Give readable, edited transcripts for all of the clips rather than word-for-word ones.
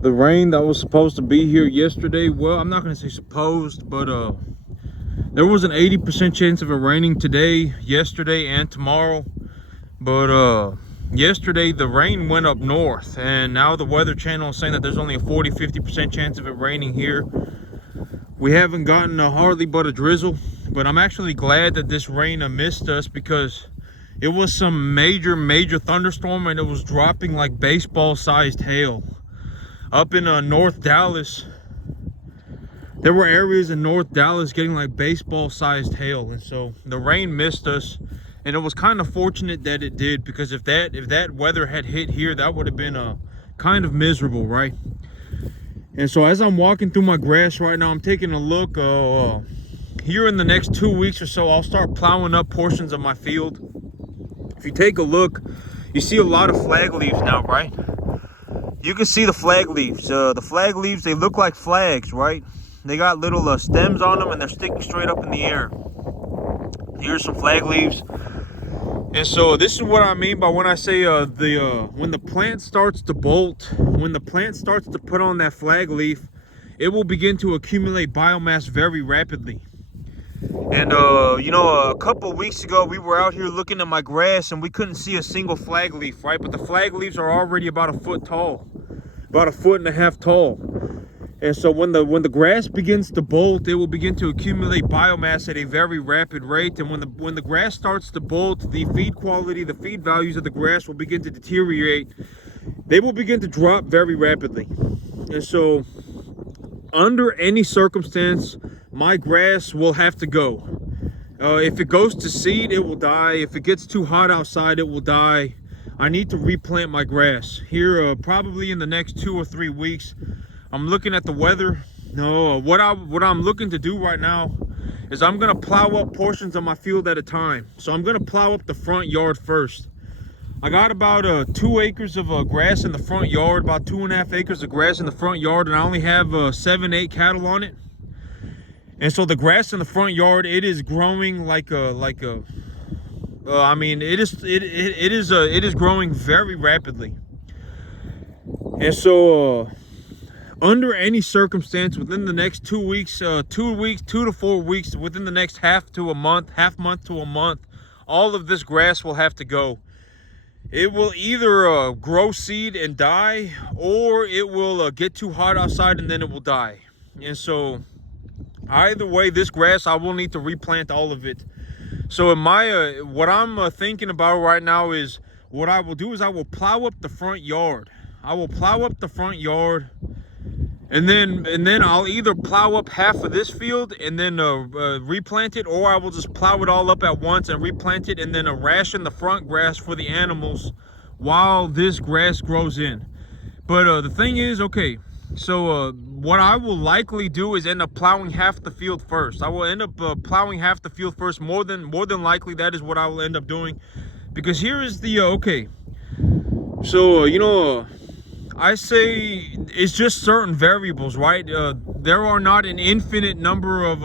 The rain that was supposed to be here yesterday, well, I'm not going to say supposed, but there was an 80% chance of it raining today, yesterday, and tomorrow. But yesterday the rain went up north, and now the Weather Channel is saying that there's only a 40-50% chance of it raining here. We haven't gotten hardly but a drizzle, but I'm actually glad that this rain missed us, because it was some major thunderstorm, and it was dropping like baseball sized hail up in North Dallas. There were areas in North Dallas getting like baseball sized hail, and so the rain missed us, and it was kind of fortunate that it did, because if that weather had hit here, that would have been kind of miserable, right? And so as I'm walking through my grass right now, I'm taking a look. Here in the next 2 weeks or so, I'll start plowing up portions of my field. If you take a look, you see a lot of flag leaves now, right? You can see the flag leaves. The flag leaves, they look like flags, right? They got little stems on them, and they're sticking straight up in the air. Here's some flag leaves. And so this is what I mean by when I say when the plant starts to bolt, when the plant starts to put on that flag leaf, it will begin to accumulate biomass very rapidly. And a couple weeks ago, we were out here looking at my grass, and we couldn't see a single flag leaf, right? But the flag leaves are already about a foot tall, about 1.5 feet tall. And so when the grass begins to bolt, it will begin to accumulate biomass at a very rapid rate. And when the grass starts to bolt, the feed quality, the feed values of the grass will begin to deteriorate. They will begin to drop very rapidly. And so under any circumstance, my grass will have to go. If it goes to seed, it will die. If it gets too hot outside, it will die. I need to replant my grass here probably in the next 2 or 3 weeks. I'm looking at the weather. What I'm looking to do right now is I'm gonna plow up portions of my field at a time. So I'm gonna plow up the front yard first. I got about 2 acres of grass in the front yard, about 2.5 acres of grass in the front yard, and I only have 7-8 cattle on it. And so the grass in the front yard, it is growing it is growing very rapidly. And so under any circumstance, within the next 2 weeks, 2 to 4 weeks, within the next half month to a month, all of this grass will have to go. It will either grow seed and die, or it will get too hot outside and then it will die. And so either way, this grass, I will need to replant all of it. So in my what I'm thinking about right now is, what I will do is I will plow up the front yard. I will plow up the front yard. And then I'll either plow up half of this field and then replant it, or I will just plow it all up at once and replant it, and then ration the front grass for the animals while this grass grows in. But the thing is, okay, so what I will likely do is end up plowing half the field first. I will end up plowing half the field first. More than likely, that is what I will end up doing, because here is the okay. So I say it's just certain variables, right? There are not an infinite number of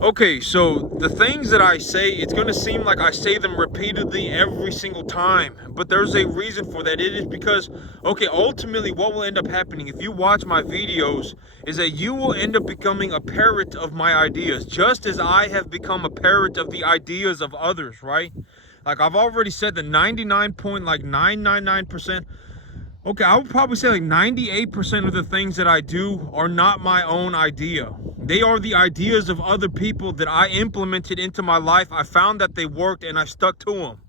okay, so the things that I say, it's going to seem like I say them repeatedly every single time, but there's a reason for that. It is because, okay, ultimately what will end up happening if you watch my videos is that you will end up becoming a parrot of my ideas, just as I have become a parrot of the ideas of others, right? Like I've already said that 99.999%, okay, I would probably say like 98% of the things that I do are not my own idea. They are the ideas of other people that I implemented into my life. I found that they worked and I stuck to them.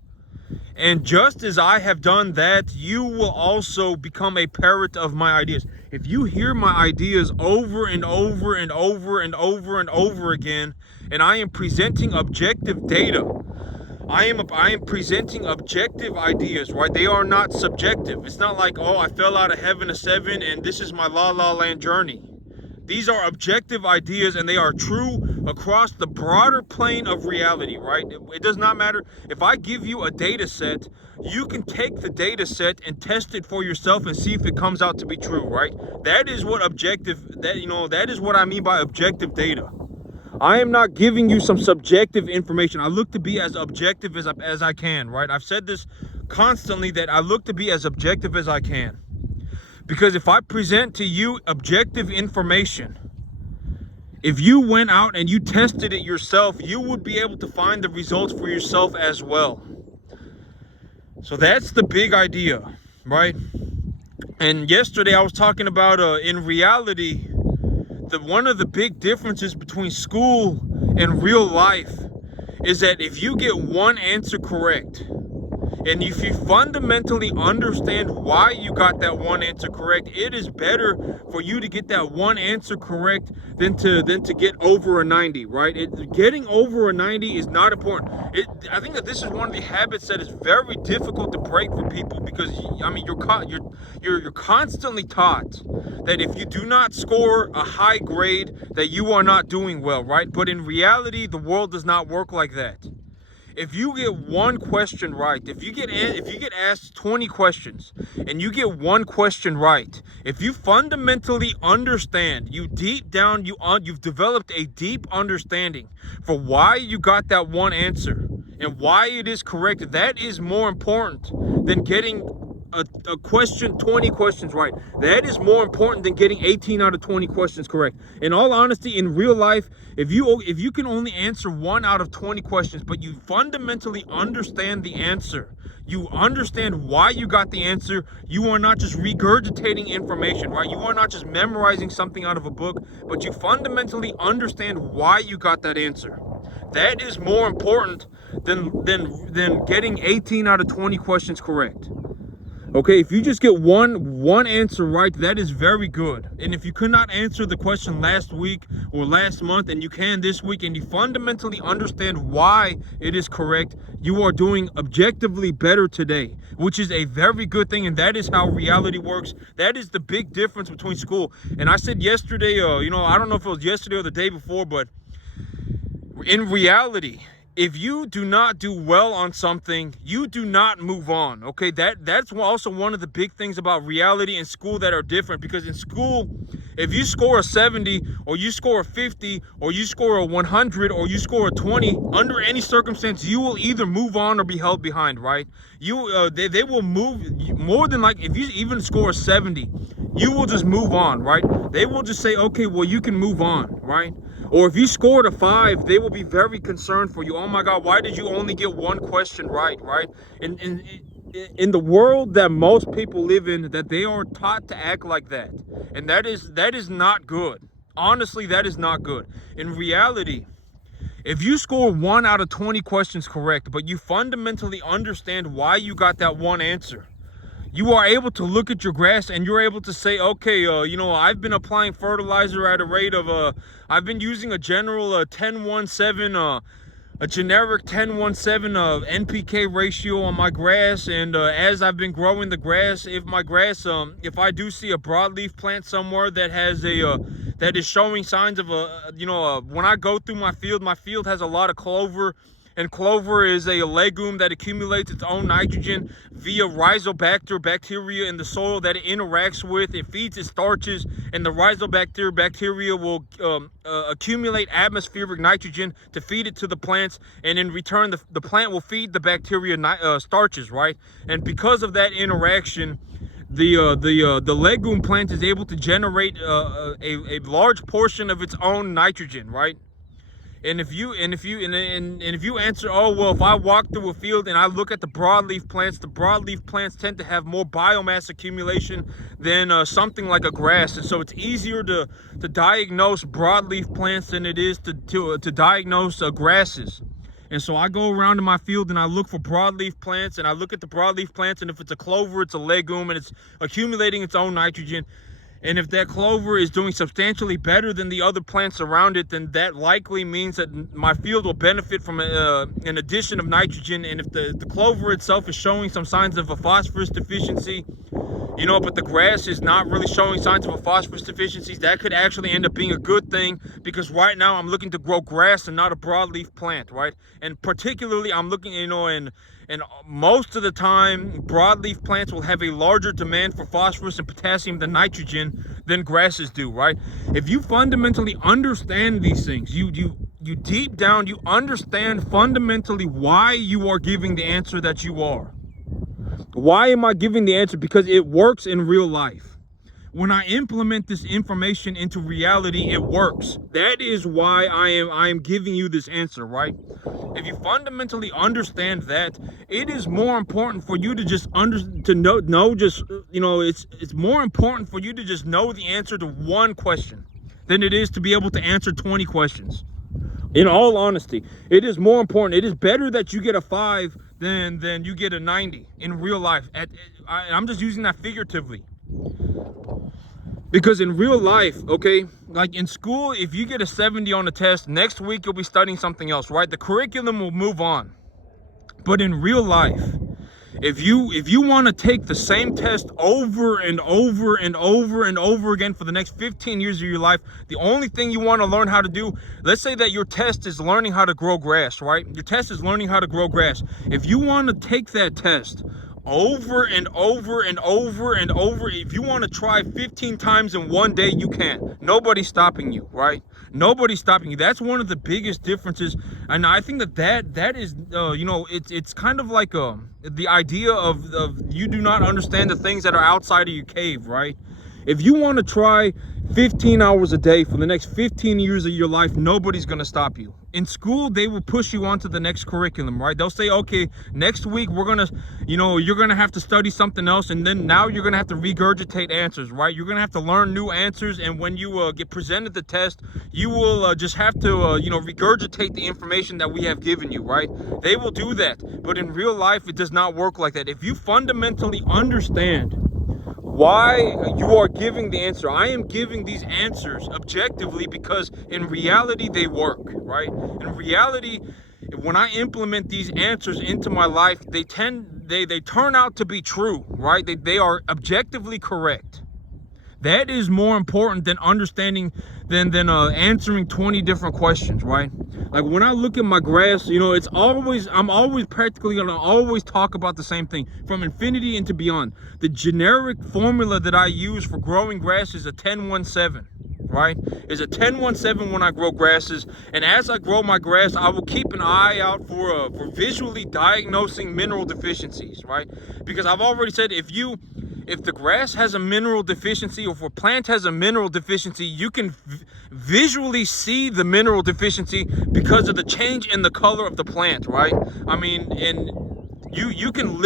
And just as I have done that, you will also become a parrot of my ideas. If you hear my ideas over and over and over and over and over again, and I am presenting objective data, I am presenting objective ideas, right? They are not subjective. It's not like, oh, I fell out of heaven a 7 and this is my La La Land journey. These are objective ideas, and they are true across the broader plane of reality, right? It does not matter. If I give you a data set, you can take the data set and test it for yourself and see if it comes out to be true, right? That is what that is what I mean by objective data. I am not giving you some subjective information. I look to be as objective as I can, right? I've said this constantly, that I look to be as objective as I can. Because if I present to you objective information, if you went out and you tested it yourself, you would be able to find the results for yourself as well. So that's the big idea, right? And yesterday I was talking about in reality, one of the big differences between school and real life is that if you get one answer correct, and if you fundamentally understand why you got that one answer correct, it is better for you to get that one answer correct than to get over a 90, right? Getting over a 90 is not important. I think that this is one of the habits that is very difficult to break for people, because I mean you're constantly taught that if you do not score a high grade, that you are not doing well, right? But in reality, the world does not work like that. If you get one question right, if you get asked 20 questions and you get one question right, if you fundamentally understand, you deep down, you've developed a deep understanding for why you got that one answer and why it is correct, that is more important than getting a question 20 questions right. That is more important than getting 18 out of 20 questions correct. In all honesty, in real life, if you can only answer 1 out of 20 questions, but you fundamentally understand the answer, you understand why you got the answer, you are not just regurgitating information, right? You are not just memorizing something out of a book, but you fundamentally understand why you got that answer. That is more important than getting 18 out of 20 questions correct. Okay, if you just get one answer right, that is very good. And if you could not answer the question last week or last month, and you can this week, and you fundamentally understand why it is correct, you are doing objectively better today, which is a very good thing. And that is how reality works. That is the big difference between school. And I said yesterday, I don't know if it was yesterday or the day before, but in reality, if you do not do well on something, you do not move on. Okay, that's also one of the big things about reality and school that are different. Because in school, if you score a 70 or you score a 50 or you score a 100 or you score a 20, under any circumstance, you will either move on or be held behind, right? They will move more than, like, if you even score a 70, you will just move on, right? They will just say, okay, well, you can move on, right? Or if you scored a 5, they will be very concerned for you. Oh my God, why did you only get one question right, right? In the world that most people live in, that they are taught to act like that. And that is not good. Honestly, that is not good. In reality, if you score 1 out of 20 questions correct, but you fundamentally understand why you got that one answer, you are able to look at your grass and you're able to say, okay, I've been applying fertilizer at a rate of, I've been using a general 10-1-7, a generic 10-1-7 NPK ratio on my grass. And as I've been growing the grass, if I do see a broadleaf plant somewhere that has that is showing signs of when I go through my field has a lot of clover. And clover is a legume that accumulates its own nitrogen via rhizobacter bacteria in the soil that it interacts with. It feeds it starches, and the rhizobacter bacteria will accumulate atmospheric nitrogen to feed it to the plants, and in return, the plant will feed the bacteria starches, right? And because of that interaction, the legume plant is able to generate a large portion of its own nitrogen, right? And if you answer, oh, well, if I walk through a field and I look at the broadleaf plants tend to have more biomass accumulation than something like a grass. And so it's easier to diagnose broadleaf plants than it is to diagnose grasses. And so I go around in my field and I look for broadleaf plants, and I look at the broadleaf plants, and if it's a clover, it's a legume, and it's accumulating its own nitrogen. And if that clover is doing substantially better than the other plants around it, then that likely means that my field will benefit from an addition of nitrogen. And if the clover itself is showing some signs of a phosphorus deficiency, but the grass is not really showing signs of a phosphorus deficiency, that could actually end up being a good thing, because right now I'm looking to grow grass and not a broadleaf plant, right? And particularly I'm looking, and most of the time, broadleaf plants will have a larger demand for phosphorus and potassium than nitrogen than grasses do, right? If you fundamentally understand these things, you deep down, you understand fundamentally why you are giving the answer that you are. Why am I giving the answer? Because it works in real life. when I implement this information into reality, it works. That is why I am giving you this answer, right? If you fundamentally understand that, it is more important for you to just it's more important for you to just know the answer to one question than it is to be able to answer 20 questions. In all honesty, it is more important. It is better that you get a 5 than you get a 90 in real life. I'm just using that figuratively. Because in real life, okay, like in school, if you get a 70 on the test, next week you'll be studying something else, right? The curriculum will move on. But in real life, if you want to take the same test over and over and over and over again for the next 15 years of your life, the only thing you want to learn how to do, let's say that your test is learning how to grow grass, right? Your test is learning how to grow grass. If you want to take that test over and over and over and over, if you want to try 15 times in one day, you can. Nobody's stopping you, right? Nobody's stopping you. That's one of the biggest differences, and I think that is it's kind of like the idea of you do not understand the things that are outside of your cave, right? If you want to try 15 hours a day for the next 15 years of your life, nobody's going to stop you. In school, they will push you on to the next curriculum, right? They'll say, okay, next week we're going to, you're going to have to study something else. And then now you're going to have to regurgitate answers, right? You're going to have to learn new answers. And when you get presented the test, you will just have to, regurgitate the information that we have given you, right? They will do that. But in real life, it does not work like that. If you fundamentally understand why you are giving the answer, I am giving these answers objectively because in reality they work, right? In reality, when I implement these answers into my life, they turn out to be true, right? They are objectively correct. That is more important than understanding than answering 20 different questions, right? Like when I look at my grass, I'm always practically gonna always talk about the same thing from infinity into beyond. The generic formula that I use for growing grass is a 10-1-7, right? Is a 10-1-7 when I grow grasses, and as I grow my grass, I will keep an eye out for visually diagnosing mineral deficiencies, right? Because I've already said if the grass has a mineral deficiency, or if a plant has a mineral deficiency, you can visually see the mineral deficiency because of the change in the color of the plant, right? I mean, and you can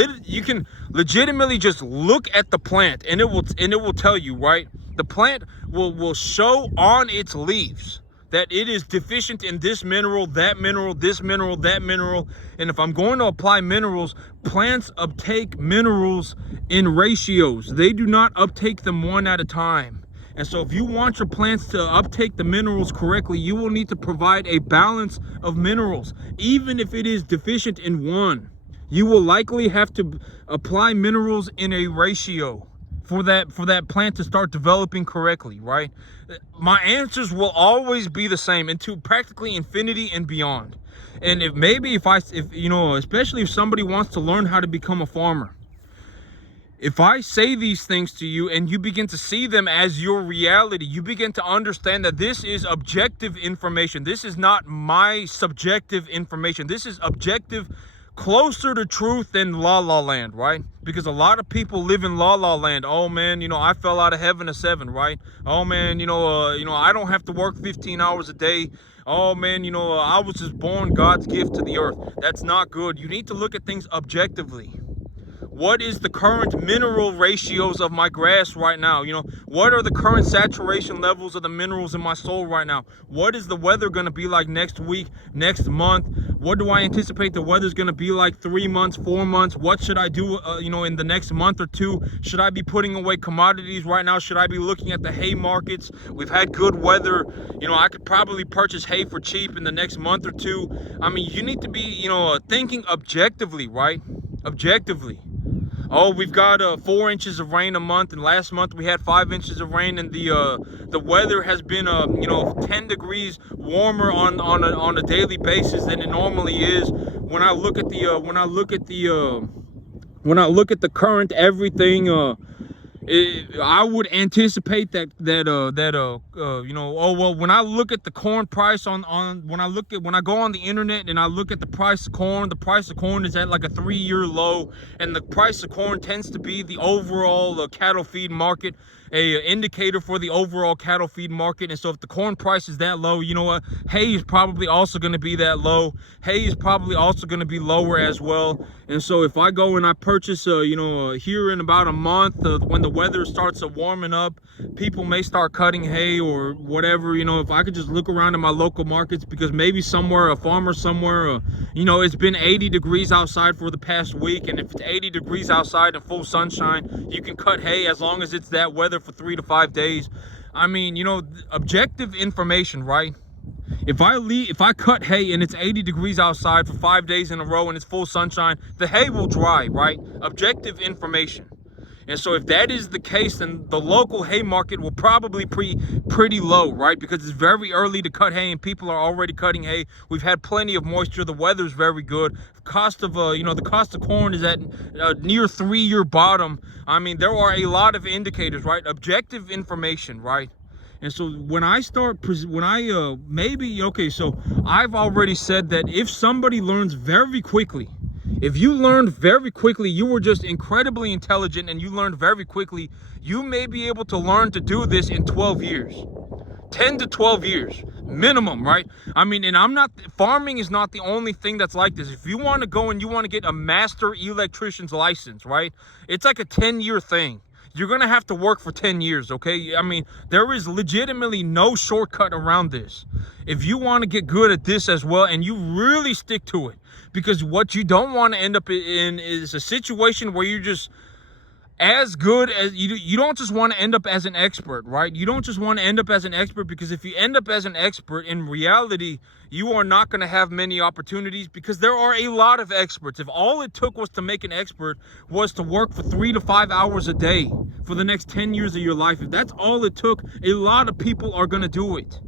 legitimately just look at the plant, and it will tell you, right? The plant will show on its leaves that it is deficient in this mineral, that mineral, this mineral, that mineral. And if I'm going to apply minerals, plants uptake minerals in ratios. They do not uptake them one at a time. And so if you want your plants to uptake the minerals correctly, you will need to provide a balance of minerals. Even if it is deficient in one, you will likely have to apply minerals in a ratio for that plant to start developing correctly, right? My answers will always be the same into practically infinity and beyond. And especially if somebody wants to learn how to become a farmer, if I say these things to you and you begin to see them as your reality, you begin to understand that this is objective information. This is not my subjective information. This is objective, closer to truth than La La Land, right? Because a lot of people live in La La Land. Oh man, I fell out of heaven at 7, right? Oh man, I don't have to work 15 hours a day. Oh man, I was just born God's gift to the earth. That's not good. You need to look at things objectively. What is the current mineral ratios of my grass right now? What are the current saturation levels of the minerals in my soil right now? What is the weather going to be like next week, next month? What do I anticipate the weather's going to be like 3 months, 4 months? What should I do, in the next month or two? Should I be putting away commodities right now? Should I be looking at the hay markets? We've had good weather. I could probably purchase hay for cheap in the next month or two. I mean, you need to be, thinking objectively, right? Objectively. Oh, we've got 4 inches of rain a month, and last month we had 5 inches of rain, and the weather has been 10 degrees warmer on a daily basis than it normally is. When I look at the current everything, I would anticipate that you know, oh well, when I look at the corn price on when I go on the internet and I look at the price of corn, the price of corn is at like a 3-year low, and the price of corn tends to be the overall cattle feed market, a indicator for the overall cattle feed market. And so if the corn price is that low, you know what, hay is probably also going to be that low. Hay is probably also going to be lower as well. And so if I go and I purchase you know, here in about a month, when the weather starts warming up, people may start cutting hay or whatever. You know, if I could just look around in my local markets, because maybe somewhere a farmer somewhere, you know, it's been 80 degrees outside for the past week, and if it's 80 degrees outside in full sunshine, you can cut hay as long as it's that weather for 3 to 5 days. I mean, you know, objective information, right? If I cut hay and it's 80 degrees outside for 5 days in a row and it's full sunshine, the hay will dry, right? Objective information. And so if that is the case, then the local hay market will probably be pretty low, right? Because it's very early to cut hay and people are already cutting hay. We've had plenty of moisture. The weather's very good. Cost of you know, the cost of corn is at near 3-year bottom. I mean, there are a lot of indicators, right? Objective information, right? And so when I maybe, okay, so I've already said that if somebody learns very quickly, if you learned very quickly, you were just incredibly intelligent and you learned very quickly, you may be able to learn to do this in 12 years. 10 to 12 years minimum, right? I mean, and farming is not the only thing that's like this. If you want to go and you want to get a master electrician's license, right? It's like a 10-year thing. You're going to have to work for 10 years, okay? I mean, there is legitimately no shortcut around this. If you want to get good at this as well, and you really stick to it, because what you don't want to end up in is a situation where you're just as good as you don't just want to end up as an expert, right? You don't just want to end up as an expert, because if you end up as an expert, in reality, you are not going to have many opportunities, because there are a lot of experts. If all it took was to make an expert was to work for 3 to 5 hours a day for the next 10 years of your life, if that's all it took, a lot of people are going to do it.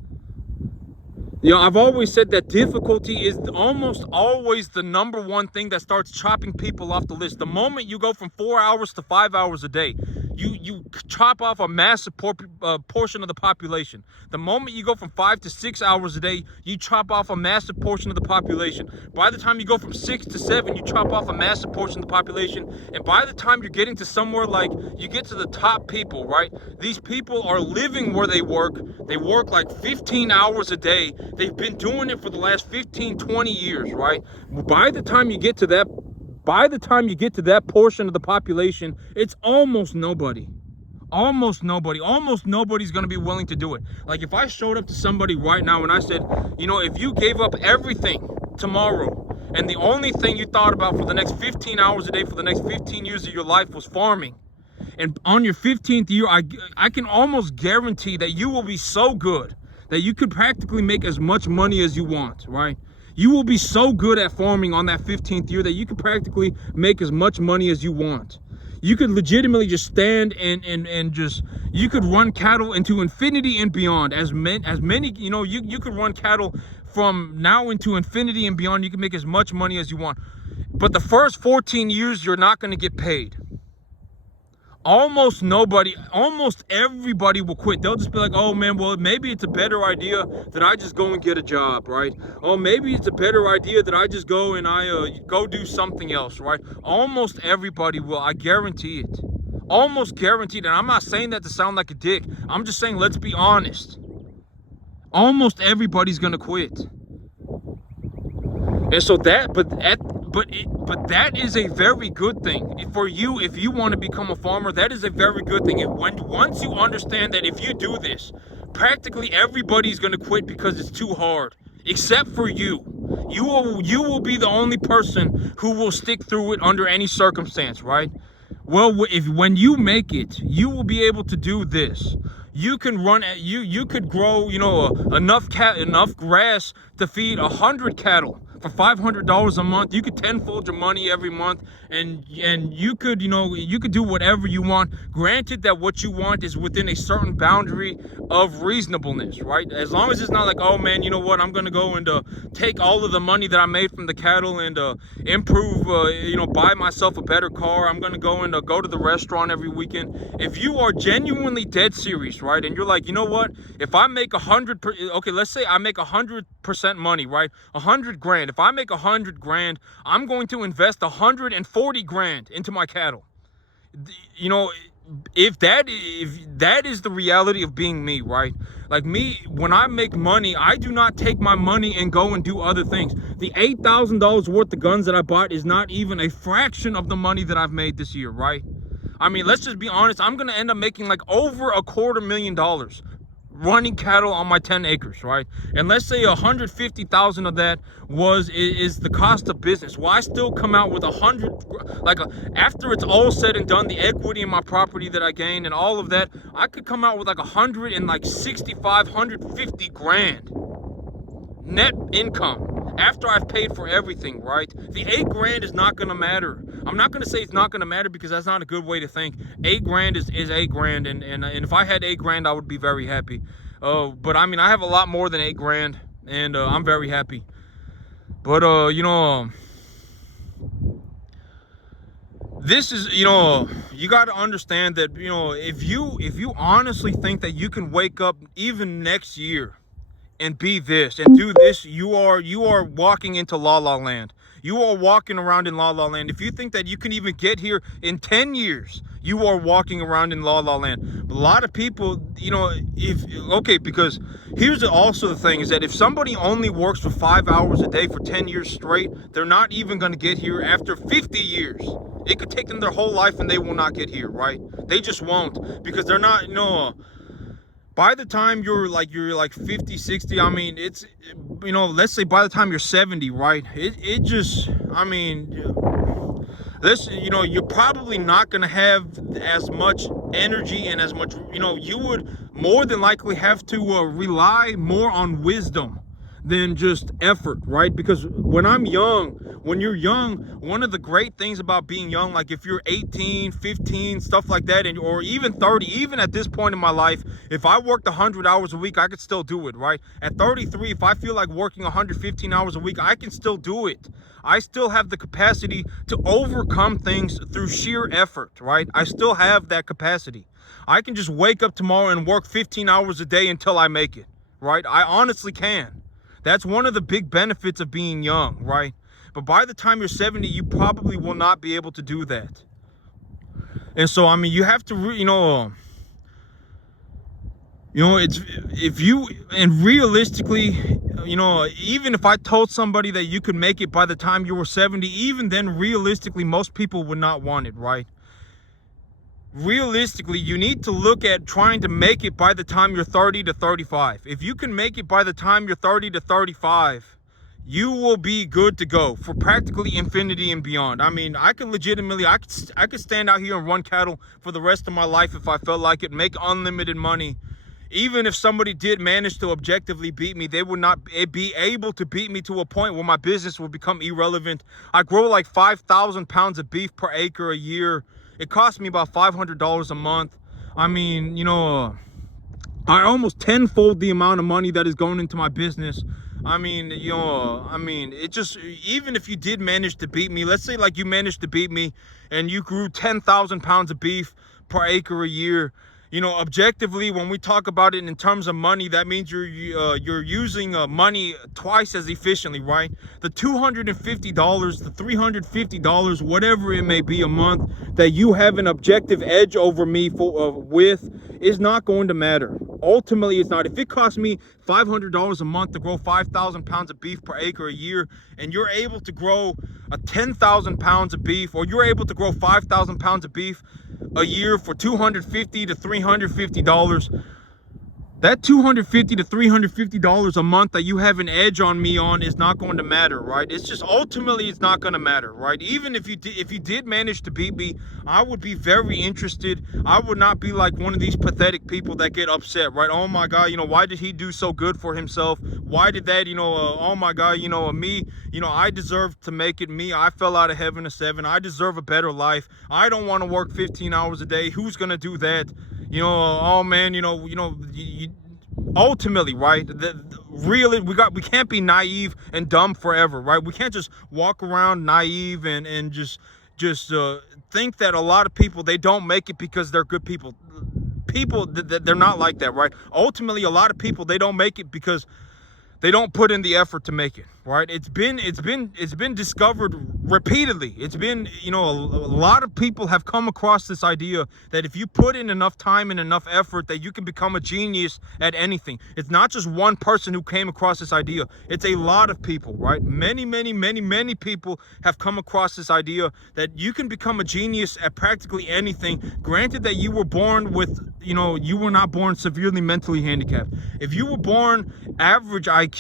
You know, I've always said that difficulty is almost always the #1 thing that starts chopping people off the list. The moment you go from 4 hours to 5 hours a day, you chop off a massive portion of the population. The moment you go from 5 to 6 hours a day, you chop off a massive portion of the population. By the time you go from 6 to 7, you chop off a massive portion of the population. And by the time you're getting to somewhere like, you get to the top people, right? These people are living where they work. They work like 15 hours a day. They've been doing it for the last 15, 20 years, right? By the time you get to that portion of the population, it's almost nobody. Almost nobody. Almost nobody's going to be willing to do it. Like, if I showed up to somebody right now and I said, you know, if you gave up everything tomorrow and the only thing you thought about for the next 15 hours a day for the next 15 years of your life was farming, and on your 15th year, I can almost guarantee that you will be so good that you could practically make as much money as you want, right? You will be so good at farming on that 15th year that you could practically make as much money as you want. You could legitimately just stand and just, you could run cattle into infinity and beyond. As many, you know, you could run cattle from now into infinity and beyond. You can make as much money as you want. But the first 14 years, you're not going to get paid. Almost everybody will quit. They'll just be like, oh man, well, maybe it's a better idea that I just go and get a job, right? Oh, maybe it's a better idea that I just go and I go do something else, right? Almost everybody will, I guarantee it. Almost guaranteed. And I'm not saying that to sound like a dick. I'm just saying, let's be honest. Almost everybody's gonna quit. And so that, but that is a very good thing for you. If you want to become a farmer, that is a very good thing. And once you understand that if you do this, practically everybody's going to quit because it's too hard, except for you. You will be the only person who will stick through it under any circumstance, right? Well, when you make it, you will be able to do this. You can run. You could grow, you know, enough grass to feed 100 cattle for $500 a month, you could tenfold your money every month, and you could, you could do whatever you want. Granted that what you want is within a certain boundary of reasonableness, right? As long as it's not like, oh man, you know what, I'm gonna go and take all of the money that I made from the cattle and improve, buy myself a better car. I'm gonna go and go to the restaurant every weekend. If you are genuinely dead serious, right, and you're like, you know what, if I make okay, let's say I make 100% money, right, 100 grand. If I make 100 grand, I'm going to invest 140 grand into my cattle. You know, if that is the reality of being me, right? Like me, when I make money, I do not take my money and go and do other things. The $8,000 worth of guns that I bought is not even a fraction of the money that I've made this year, right? I mean, let's just be honest. I'm gonna end up making like over $250,000 running cattle on my 10 acres, right? And let's say 150,000 of that is the cost of business. Well, I still come out with after it's all said and done, the equity in my property that I gained and all of that, I could come out with like 150 grand net income after I've paid for everything, right? The 8 grand is not gonna matter. I'm not gonna say it's not gonna matter, because that's not a good way to think. 8 grand is 8 grand, and if I had 8 grand, I would be very happy. But I mean, I have a lot more than 8 grand, and I'm very happy. But this is, you got to understand that, if you honestly think that you can wake up even next year and be this and do this, you are walking into La La Land. You are walking around in La La Land. If you think that you can even get here in 10 years, you are walking around in La La Land. But a lot of people, because here's also the thing, is that if somebody only works for 5 hours a day for 10 years straight, they're not even going to get here after 50 years. It could take them their whole life and they will not get here, right? They just won't, because they're not, by the time you're like 50, 60, I mean, it's, let's say by the time you're 70, right? You're probably not going to have as much energy and as much, you would more than likely have to rely more on wisdom than just effort, right? Because when you're young, one of the great things about being young, like if you're 18, 15, stuff like that, or even 30, even at this point in my life, if I worked 100 hours a week, I could still do it, right? At 33, if I feel like working 115 hours a week, I can still do it. I still have the capacity to overcome things through sheer effort, right? I still have that capacity. I can just wake up tomorrow and work 15 hours a day until I make it, right? I honestly can. That's one of the big benefits of being young, right? But by the time you're 70, you probably will not be able to do that. And so, I mean, you have to, realistically, even if I told somebody that you could make it by the time you were 70, even then, realistically, most people would not want it, right? Realistically, you need to look at trying to make it by the time you're 30 to 35. If you can make it by the time you're 30 to 35, you will be good to go for practically infinity and beyond. I mean, I could stand out here and run cattle for the rest of my life if I felt like it, make unlimited money. Even if somebody did manage to objectively beat me, they would not be able to beat me to a point where my business will become irrelevant. I grow like 5,000 pounds of beef per acre a year. It costs me about $500 a month. I mean, I almost tenfold the amount of money that is going into my business. I mean, it just, even if you did manage to beat me, let's say like you managed to beat me and you grew 10,000 pounds of beef per acre a year, objectively, when we talk about it in terms of money, that means you're using money twice as efficiently, right? The $250, the $350, whatever it may be a month that you have an objective edge over me with is not going to matter. Ultimately, it's not. If it costs me $500 a month to grow 5,000 pounds of beef per acre a year, and you're able to grow 10,000 pounds of beef, or you're able to grow 5,000 pounds of beef a year for $250 to $350, that $250 to $350 a month that you have an edge on me on is not going to matter, right? It's just ultimately it's not going to matter, right? Even if you did manage to beat me, I would be very interested. I would not be like one of these pathetic people that get upset, right? Oh my God, why did he do so good for himself? Why did that, oh my God, me, I deserve to make it. Me, I fell out of heaven to 7. I deserve a better life. I don't want to work 15 hours a day. Who's going to do that? Oh man, ultimately, right? Really, we can't be naive and dumb forever, right? We can't just walk around naive and just think that a lot of people, they don't make it because they're good people. People that they're not like that, right? Ultimately, a lot of people, they don't make it because they don't put in the effort to make it, right? It's been discovered repeatedly. It's been, a lot of people have come across this idea that if you put in enough time and enough effort that you can become a genius at anything. It's not just one person who came across this idea. It's a lot of people, right? Many people have come across this idea that you can become a genius at practically anything. Granted that you were born with, you were not born severely mentally handicapped. If you were born average IQ,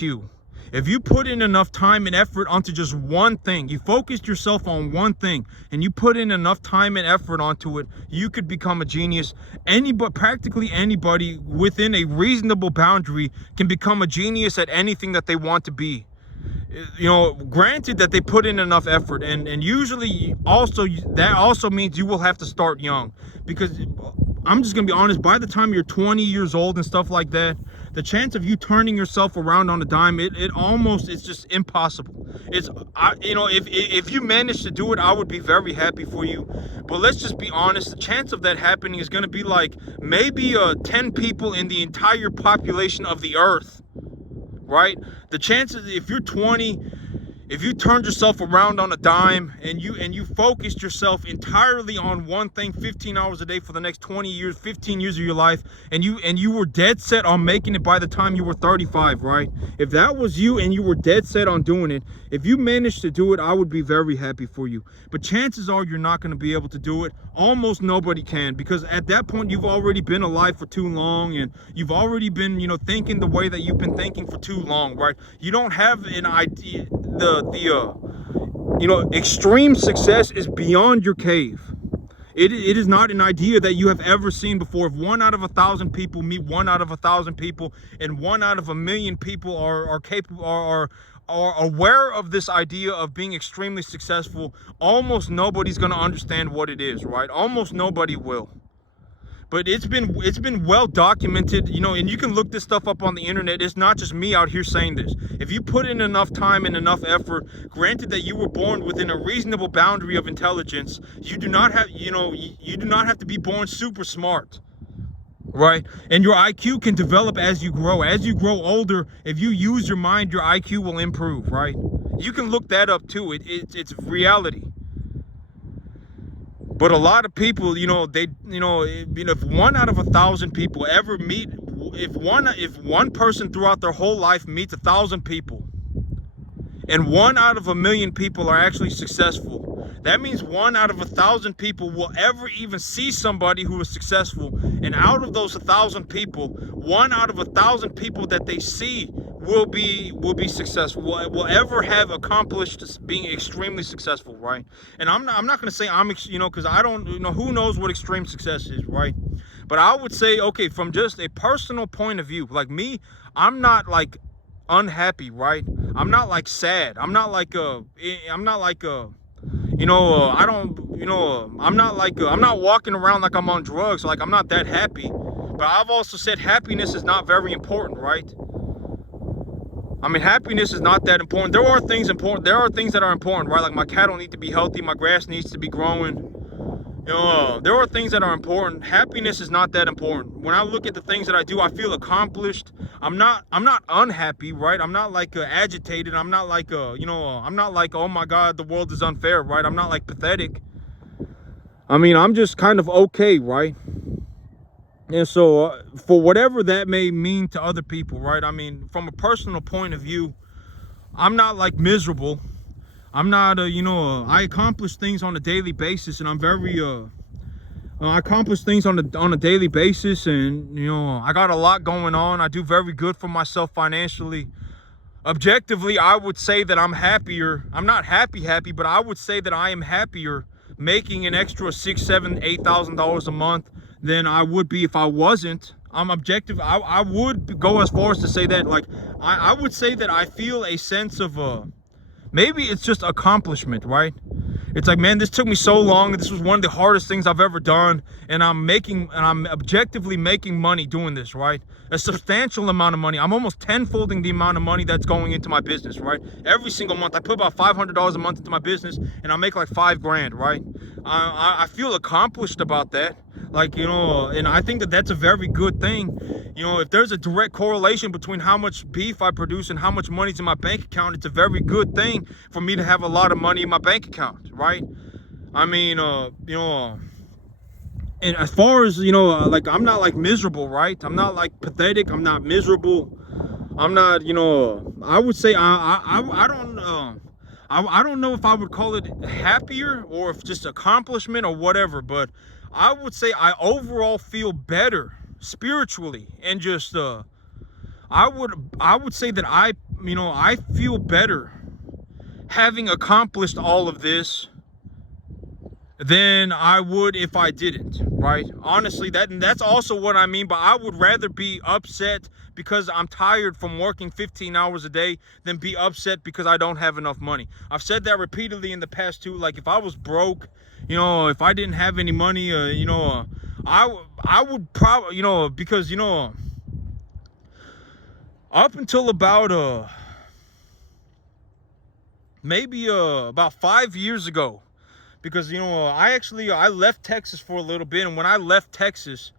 if you put in enough time and effort onto just one thing, you focused yourself on one thing and you put in enough time and effort onto it, you could become a genius. Practically anybody within a reasonable boundary can become a genius at anything that they want to be. Granted that they put in enough effort, and usually also that also means you will have to start young, because I'm just gonna be honest, by the time you're 20 years old and stuff like that, the chance of you turning yourself around on a dime, it's just impossible. If you manage to do it, I would be very happy for you. But let's just be honest, the chance of that happening is gonna be like maybe 10 people in the entire population of the earth, right? The chances, if you're 20, if you turned yourself around on a dime and you focused yourself entirely on one thing 15 hours a day for the next 20 years, 15 years of your life, and you were dead set on making it by the time you were 35, right? If that was you and you were dead set on doing it, if you managed to do it, I would be very happy for you. But chances are you're not going to be able to do it. Almost nobody can, because at that point you've already been alive for too long, and you've already been, thinking the way that you've been thinking for too long, right? You don't have an idea. Extreme success is beyond your cave. It is not an idea that you have ever seen before. If 1 out of 1,000 people meet 1 out of 1,000 people, and 1 out of 1,000,000 people are capable, are aware of this idea of being extremely successful, almost nobody's going to understand what it is, right? Almost nobody will. But it's been well documented, and you can look this stuff up on the internet. It's not just me out here saying this. If you put in enough time and enough effort, granted that you were born within a reasonable boundary of intelligence, you do not have, you do not have to be born super smart, right? And your IQ can develop as you grow. As you grow older, if you use your mind, your IQ will improve, right? You can look that up too. It's reality. But a lot of people, if 1 out of 1,000 people ever meet, if one person throughout their whole life meets 1,000 people, and 1 out of 1,000,000 people are actually successful, that means 1 out of 1,000 people will ever even see somebody who is successful. And out of those 1,000 people, 1 out of 1,000 people that they see will be successful, will ever have accomplished being extremely successful, right? And I'm not going to say because I don't, who knows what extreme success is, right? But I would say, okay, from just a personal point of view, like me, I'm not like unhappy, right? I'm not like sad. I'm not like I'm not walking around like I'm on drugs. Like, I'm not that happy. But I've also said happiness is not very important, right? I mean, happiness is not that important. There are things important. There are things that are important, right? Like my cattle need to be healthy. My grass needs to be growing. There are things that are important. Happiness is not that important. When I look at the things that I do, I feel accomplished. I'm not unhappy, right? I'm not like agitated. I'm not like I'm not like, oh my God, the world is unfair, right? I'm not like pathetic. I mean, I'm just kind of okay, right? And so for whatever that may mean to other people, right? I mean, from a personal point of view, I'm not like miserable. I'm not I accomplish things on a daily basis, and I'm very I accomplish things on a daily basis, and I got a lot going on. I do very good for myself financially. Objectively, I would say that I'm happier. I'm not happy, but I would say that I am happier making an extra $6,000, $7,000, $8,000 a month than I would be if I wasn't. I'm objective. I would go as far as to say that, like, I would say that I feel a sense of maybe it's just accomplishment, right? It's like, man, this took me so long. This was one of the hardest things I've ever done, and I'm objectively making money doing this, right? A substantial amount of money. I'm almost tenfolding the amount of money that's going into my business, right? Every single month, I put about $500 a month into my business, and I make like $5,000, right? I feel accomplished about that, like, and I think that that's a very good thing. If there's a direct correlation between how much beef I produce and how much money's in my bank account, it's a very good thing for me to have a lot of money in my bank account, right? I mean, and as far as, like, I'm not like miserable, right? I'm not like pathetic. I'm not miserable. I'm not, I would say I don't know if I would call it happier or if just accomplishment or whatever, but I would say I overall feel better spiritually, and just I would say that I feel better having accomplished all of this than I would if I didn't, right? Honestly, that's also what I mean. But I would rather be upset because I'm tired from working 15 hours a day than be upset because I don't have enough money. I've said that repeatedly in the past too. Like, if I was broke, if I didn't have any money, I would probably, because, up until about maybe about 5 years ago, because I left Texas for a little bit, and when I left Texas,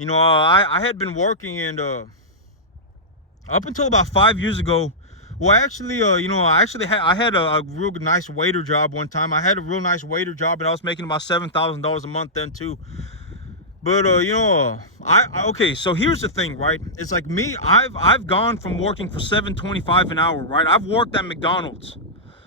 I had been working, and up until about 5 years ago, well, actually, I had a real nice waiter job one time. I had a real nice waiter job, and I was making about $7,000 a month then too. But okay, so here's the thing, right? It's like me, I've gone from working for $7.25 an hour, right? I've worked at McDonald's.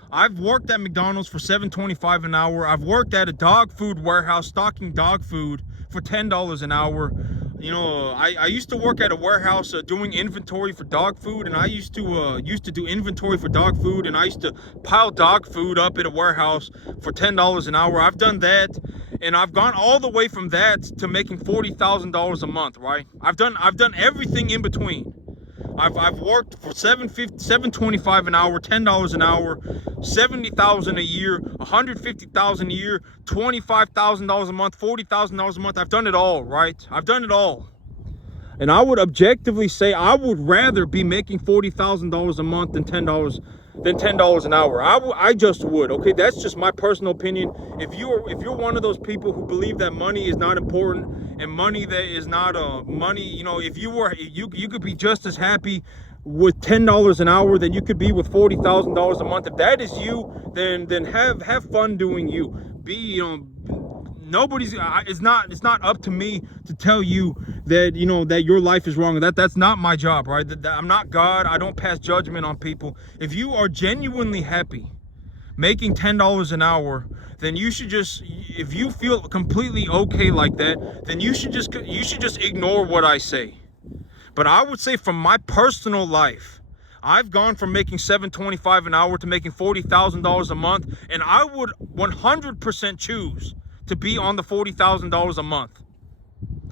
I've worked at McDonald's for $7.25 an hour. I've worked at a dog food warehouse stocking dog food for $10 an hour. I used to work at a warehouse doing inventory for dog food, and I used to do inventory for dog food, and I used to pile dog food up at a warehouse for $10 an hour. I've done that, and I've gone all the way from that to making $40,000 a month, right? I've done everything in between. I've worked for $7.25 an hour, $10 an hour, $70,000 a year, $150,000 a year, $25,000 a month, $40,000 a month. I've done it all, right? I've done it all. And I would objectively say I would rather be making $40,000 a month than $10 an hour. I just would. Okay, that's just my personal opinion. If you're one of those people who believe that money is not important and money that is not money, if you could be just as happy with $10 an hour than you could be with $40,000 a month. If that is you, then have fun doing you. Be it's not up to me to tell you that that your life is wrong. That's not my job, right? I'm not God. I don't pass judgment on people. If you are genuinely happy making $10 an hour, then you should just, if you feel completely okay like that, then you should just ignore what I say. But I would say, from my personal life, I've gone from making $7.25 an hour to making $40,000 a month, and I would 100% choose to be on the $40,000 a month.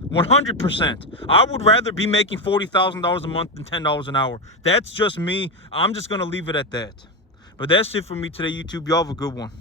100%. I would rather be making $40,000 a month than $10 an hour. That's just me. I'm just going to leave it at that. But that's it for me today, YouTube. Y'all have a good one.